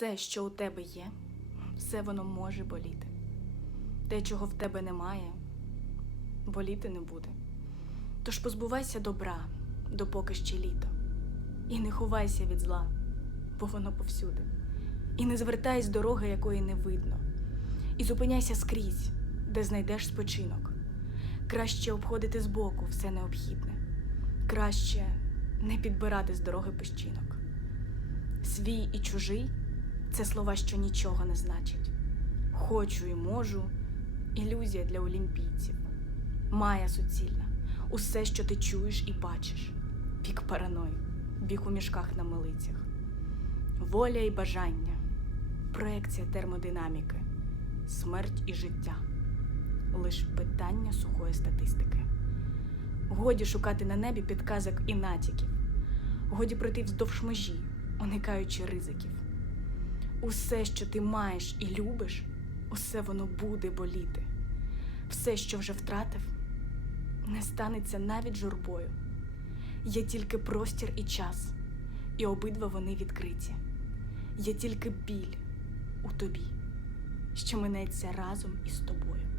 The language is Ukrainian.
Все, що у тебе є, все воно може боліти. Те, чого в тебе немає, боліти не буде. Тож позбувайся добра, допоки ще літо. І не ховайся від зла, бо воно повсюди. І не звертайся з дороги, якої не видно. І зупиняйся скрізь, де знайдеш спочинок. Краще обходити збоку все необхідне. Краще не підбирати з дороги пещинок. Свій і чужий це слова, що нічого не значать. Хочу і можу ілюзія для олімпійців. Мая суцільна, усе, що ти чуєш і бачиш. Вік параної, вік у мішках на милицях. Воля і бажання, проекція термодинаміки, смерть і життя. Лиш питання сухої статистики. Годі шукати на небі підказок і натяків. Годі пройти вздовж межі, уникаючи ризиків. Усе, що ти маєш і любиш, усе воно буде боліти. Все, що вже втратив, не станеться навіть журбою. Є тільки простір і час, і обидва вони відкриті. Є тільки біль у тобі, що минеться разом із тобою.